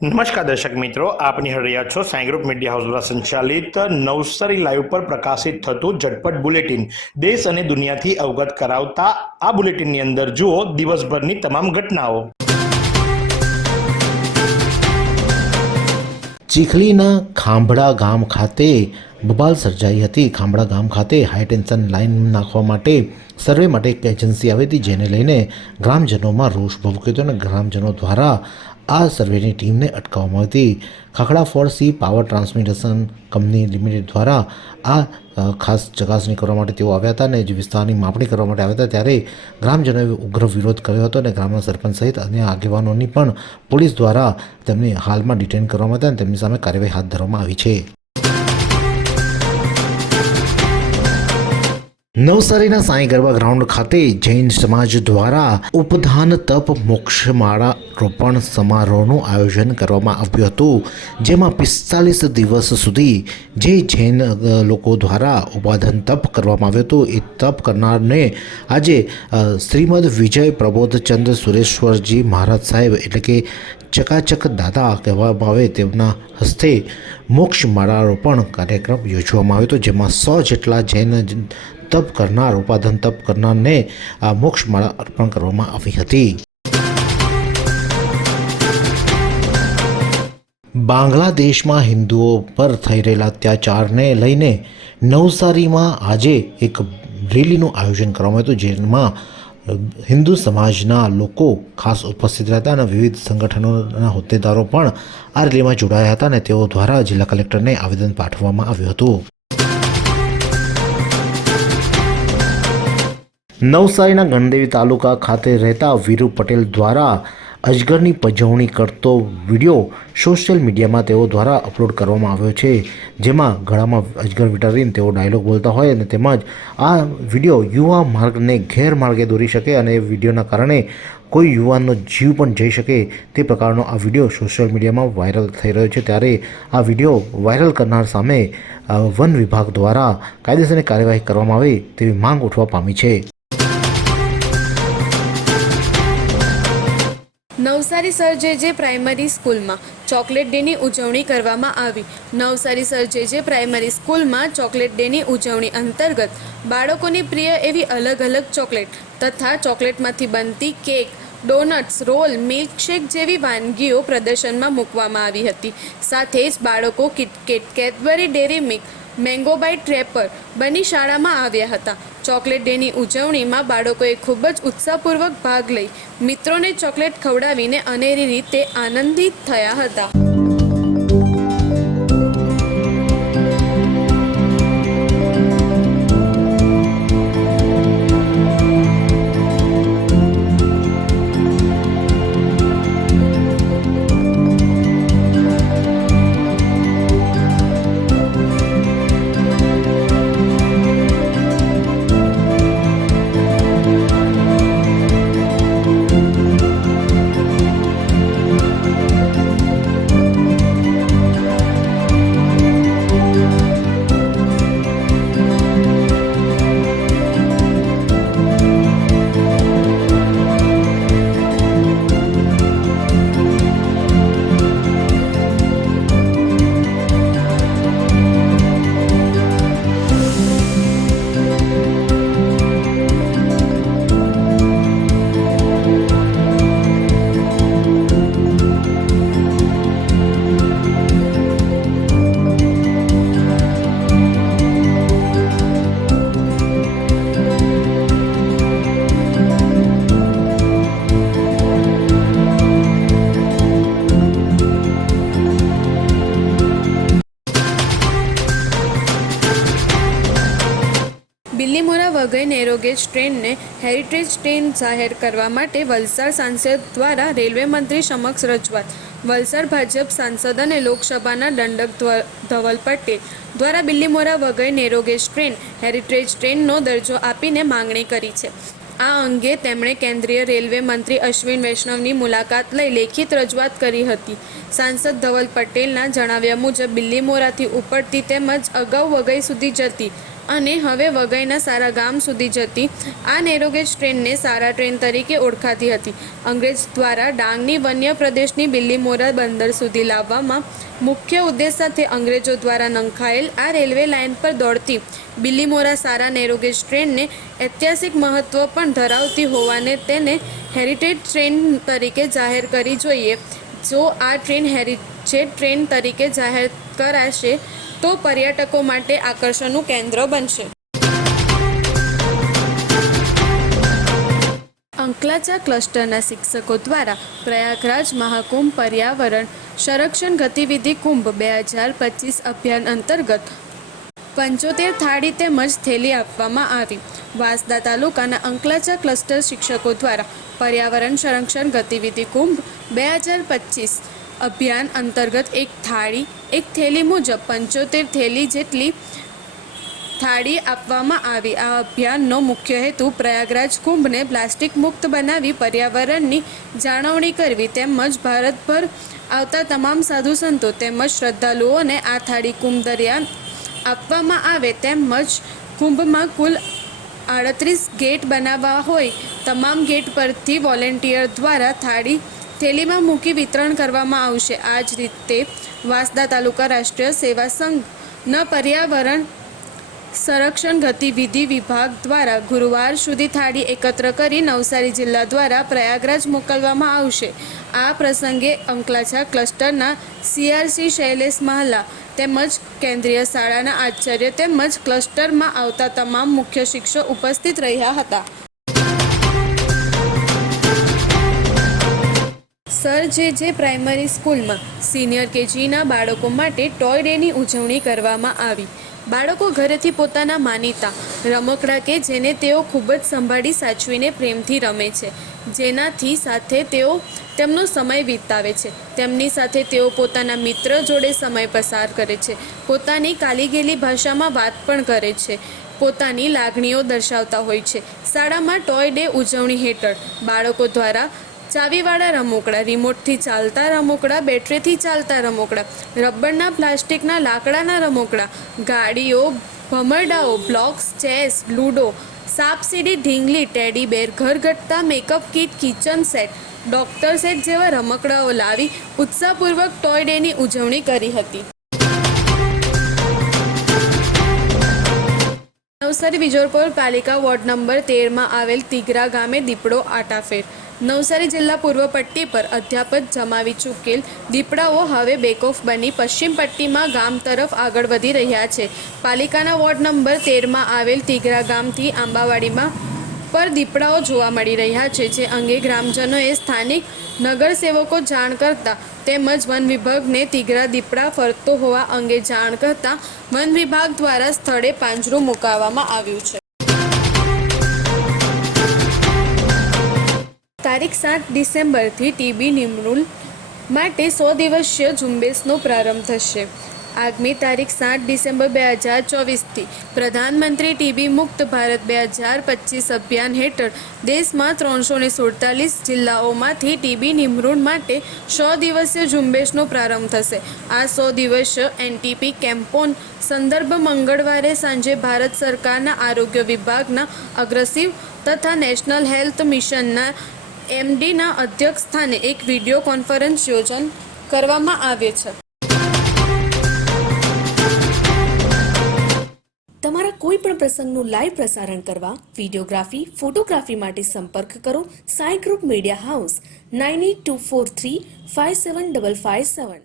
નમસ્કાર દર્શક મિત્રો, આપ નિહાળી છો સાંઈ ગ્રુપ મીડિયા હાઉસ દ્વારા સંચાલિત નવસારી લાઈવ પર પ્રકાશિત થતું ઝટપટ બુલેટિન. દેશ અને દુનિયાથી અવગત કરાવતા આ બુલેટિનની અંદર જુઓ દિવસભરની તમામ ઘટનાઓ. ચીખલીના ખાંભડા ગામ ખાતે બબાલ સર્જાઈ હતી. ખાંભડા ગામ ખાતે હાઈ ટેન્શન લાઇન નાખવા માટે સર્વે માટે એક એજન્સી આવી હતી, જેને લઈને ગ્રામજનોમાં રોષ ભભૂક્યો હતો અને ગ્રામજનો દ્વારા આ સર્વેની ટીમને અટકાવવામાં હતી Khakhda four C power transmission company limited દ્વારા આ ખાસ ચકાસણી કરવા માટે તેઓ આવ્યા હતા અને જે વિસ્તારની માપણી કરવા માટે આવ્યા હતા ત્યારે ગ્રામજનોએ ઉગ્ર વિરોધ કર્યો હતો અને ગ્રામના સરપંચ સહિત અન્ય આગેવાનોની પણ પોલીસ દ્વારા તેમને હાલમાં ડિટેન કરવામાં હતા અને તેમની સામે કાર્યવાહી હાથ ધરવામાં આવી છે. નવસારીના સાંઈ ગરબા ગ્રાઉન્ડ ખાતે જૈન સમાજ દ્વારા ઉપધાન તપ મોક્ષમાળા રોપણ સમારોહનું આયોજન કરવામાં આવ્યું હતું, જેમાં પિસ્તાલીસ દિવસ સુધી જે જૈન લોકો દ્વારા ઉપાધાન તપ કરવામાં આવ્યું હતું, એ તપ કરનારને આજે શ્રીમદ વિજય પ્રબોધચંદ્ર સુરેશ્વરજી મહારાજ સાહેબ એટલે કે ચકાચક દાદા કહેવામાં આવે તેમના હસ્તે મોક્ષ માળારોપણ કાર્યક્રમ યોજવામાં આવ્યો હતો, જેમાં સો જેટલા જૈન તપ કરનાર ઉપાધન તપ કરનારને આ મોક્ષ માળા અર્પણ કરવામાં આવી હતી. બાંગ્લાદેશમાં હિન્દુઓ પર થઈ રહેલા અત્યાચારને લઈને નવસારીમાં આજે એક રેલીનું આયોજન કરવામાં હતું, જેમાં હિન્દુ સમાજના લોકો ખાસ ઉપસ્થિત રહ્યા હતા અને વિવિધ સંગઠનોના હોદ્દેદારો પણ આ રેલીમાં જોડાયા હતા અને તેઓ દ્વારા જિલ્લા કલેક્ટરને આવેદન પાઠવવામાં આવ્યું હતું. નવસારીના ગણદેવી તાલુકા ખાતે રહેતા વીરુ પટેલ દ્વારા અજગરની પજવણી કરતો વીડિયો સોશિયલ મીડિયામાં તેઓ દ્વારા અપલોડ કરવામાં આવ્યો છે. જેમાં ગળામાં અજગર વિટારીને તેઓ ડાયલોગ બોલતા હોય અને તેમજ આ વીડિયો યુવા માર્ગને ગેરમાર્ગે દોરી શકે અને એ વિડીયોના કારણે કોઈ યુવાનનો જીવ પણ જઈ શકે તે પ્રકારનો આ વીડિયો સોશિયલ મીડિયામાં વાયરલ થઈ રહ્યો છે. ત્યારે આ વીડિયો વાયરલ કરનાર સામે વન વિભાગ દ્વારા કાયદેસરની કાર્યવાહી કરવામાં આવે તેવી માંગ ઉઠવા પામી છે. નવસારી સર જે જે પ્રાઇમરી સ્કૂલમાં ચોકલેટ ડેની ઉજવણી કરવામાં આવી. નવસારી સર જે જે પ્રાઇમરી સ્કૂલમાં ચોકલેટ ડેની ઉજવણી અંતર્ગત બાળકોની પ્રિય એવી અલગ અલગ ચોકલેટ તથા ચોકલેટમાંથી બનતી કેક, ડોનટ્સ, રોલ, મિલ્કશેક જેવી વાનગીઓ પ્રદર્શનમાં મૂકવામાં આવી હતી. સાથે જ બાળકો KitKat Cadbury Dairy Milk, mango bite ટ્રેપર બની શાળામાં આવ્યા હતા. ચોકલેટ ડેની ઉજવણીમાં બાળકોએ ખૂબ જ ઉત્સાહપૂર્વક ભાગ લઈ મિત્રોને ચોકલેટ ખવડાવીને અનેરી રીતે આનંદિત થયા હતા. બિલ્લીમોરા વઘઈ નેરોગેજ ટ્રેનને હેરિટેજ ટ્રેન જાહેર કરવા માટે વલસાડ સાંસદ દ્વારા રેલવે મંત્રી સમક્ષ રજૂઆત. વલસાડ ભાજપ સાંસદ અને લોકસભાના દંડક ધવલ પટેલ દ્વારા Bilimora Waghai narrow gauge train heritage ટ્રેનનો દરજ્જો આપીને માંગણી કરી છે. આ અંગે તેમણે કેન્દ્રીય રેલવે મંત્રી અશ્વિન વૈષ્ણવની મુલાકાત લઈ લેખિત રજૂઆત કરી હતી. સાંસદ ધવલ પટેલના જણાવ્યા મુજબ બિલ્લીમોરાથી ઉપડતી તેમજ અગાઉ વગઈ સુધી જતી અને હવે વઘઈના સારા ગામ સુધી જતી આ નેરોગેજ ટ્રેનને સારા ટ્રેન તરીકે ઓળખાતી હતી. અંગ્રેજ દ્વારા ડાંગની વન્ય પ્રદેશની બિલ્લીમોરા બંદર સુધી લાવવામાં મુખ્ય ઉદ્દેશ સાથે અંગ્રેજો દ્વારા નંખાયેલ આ રેલવે લાઇન પર દોડતી બિલ્લીમોરા સારા નેરોગેજ ટ્રેનને ઐતિહાસિક મહત્ત્વ પણ ધરાવતી હોવાને તેને હેરિટેજ ટ્રેન તરીકે જાહેર કરી જોઈએ. જો આ ટ્રેન હેરિટેજ ટ્રેન તરીકે જાહેર કરાશે તો પર્યટકો માટે આકર્ષણનું કેન્દ્ર બનશે. અંકલાચા ક્લસ્ટરના શિક્ષકો દ્વારા પ્રયાગરાજ મહાકુંભ પર્યાવરણ સંરક્ષણ ગતિવિધિ કુંભ બે હજાર પચીસ અભિયાન અંતર્ગત પંચોતેર થાળી તેમજ થેલી આપવામાં આવી. વાંસદા તાલુકાના અંકલાચા ક્લસ્ટર શિક્ષકો દ્વારા પર્યાવરણ સંરક્ષણ ગતિવિધિ કુંભ બે હજાર પચીસ અભિયાન અંતર્ગત એક થાળી, એક થેલી મુજબ પંચોતેર થેલી જેટલી થાળી આપવામાં આવી. આ અભિયાનનો મુખ્ય હેતુ પ્રયાગરાજ કુંભને પ્લાસ્ટિક મુક્ત બનાવી પર્યાવરણની જાળવણી કરવી તેમજ ભારતભર આવતા તમામ સાધુ સંતો તેમજ શ્રદ્ધાળુઓને આ થાળી કુંભ દરિયાન આપવામાં આવે તેમજ કુંભમાં કુલ આડત્રીસ ગેટ બનાવવા હોય. તમામ ગેટ પરથી વોલેન્ટિયર દ્વારા થાળી થેલીમાં મૂકી વિતરણ કરવામાં આવશે. આ જ રીતે વાંસદા તાલુકા રાષ્ટ્રીય સેવા સંઘના પર્યાવરણ સંરક્ષણ ગતિવિધિ વિભાગ દ્વારા ગુરુવાર સુધી થાળી એકત્ર કરી નવસારી જિલ્લા દ્વારા પ્રયાગરાજ મોકલવામાં આવશે. આ પ્રસંગે અંકલાછા ક્લસ્ટરના સીઆરસી શૈલેષ મહાલા તેમજ કેન્દ્રીય શાળાના આચાર્ય તેમજ ક્લસ્ટરમાં આવતા તમામ મુખ્ય શિક્ષકો ઉપસ્થિત રહ્યા હતા. સર જે જે પ્રાઇમરી સ્કૂલમાં સિનિયર કેજીના બાળકો માટે ટોય ડેની ઉજવણી કરવામાં આવી. બાળકો ઘરેથી પોતાના માનીતા, રમકડા કે જેને તેઓ ખૂબ જ સંભાળી સાચવીને પ્રેમથી રમે છે. જેનાથી સાથે તેઓ તેમનો સમય વિતાવે છે. તેમની સાથે તેઓ પોતાના મિત્ર જોડે સમય પસાર કરે છે. પોતાની કાલીગેલી ભાષામાં વાત પણ કરે છે. પોતાની લાગણીઓ દર્શાવતા હોય છે. શાળામાં ટોય ડે ઉજવણી હેઠળ બાળકો દ્વારા ચાવીવાળા રમકડા રિમોટથી ચાલતા રમકડા બેટરીથી ચાલતા રમકડા, રબરના પ્લાસ્ટિકના લાકડાના રમકડા, ગાડીઓ, ભમરડાઓ બ્લોક્સ ચેસ લૂડો સાપસીડી, ઢીંગલી teddy bear ઘરઘટ્ટા makeup kit kitchen set doctor set જેવા રમકડાઓ લાવી ઉત્સાહપૂર્વક ટોય ડેની ઉજવણી કરી હતી. નવસારી વિજોરપોર પાલિકા વોર્ડ નંબર તેરમાં આવેલ તિગરા ગામે દીપડો આટાફેર નવસારી જિલ્લા પૂર્વ પટ્ટી પર અધ્યાપક જમાવી ચૂકેલ દીપડાઓ હવે બેકોફ બની પશ્ચિમ પટ્ટીમાં ગામ તરફ આગળ વધી રહ્યા છે. પાલિકાના વોર્ડ નંબર તેરમાં આવેલ તીગરા ગામથી આંબાવાડીમાં પર દીપડાઓ જોવા મળી રહ્યા છે, જે અંગે ગ્રામજનોએ સ્થાનિક નગરસેવકો જાણ કરતા તેમજ વન વિભાગને તીગરા દીપડા ફરતો હોવા અંગે જાણ કરતા વન વિભાગ દ્વારા સ્થળે પાંજરું મુકાવવામાં આવ્યું છે. તારીખ સાત ડિસેમ્બરથી ટીબી નિમણૂલ માટે સો દિવસીય ઝુંબેશનો પ્રારંભ થશે. આગામી તારીખ સાત ડિસેમ્બર બે હજાર ચોવીસથી પ્રધાનમંત્રી ટીબી મુક્ત ભારત બે હજાર પચીસ અભિયાન હેઠળ દેશમાં ત્રણસો ને સુડતાલીસ જિલ્લાઓમાંથી ટીબી નિમણૂળ માટે સો દિવસીય ઝુંબેશનો પ્રારંભ થશે. આ સો દિવસીય એનટીપી કેમ્પોન સંદર્ભ મંગળવારે સાંજે ભારત સરકારના આરોગ્ય વિભાગના અગ્રસિવ તથા નેશનલ હેલ્થ મિશનના એમડીના અધ્યક્ષ સ્થાને એક વીડિયો કોન્ફરન્સ યોજન કરવામાં આવે છે. તમારા કોઈ પણ પ્રસંગનું લાઈવ પ્રસારણ કરવા વિડીયોગ્રાફી, ફોટોગ્રાફી માટે સંપર્ક કરો Sai group media house, nine eight two four three five seven double five seven.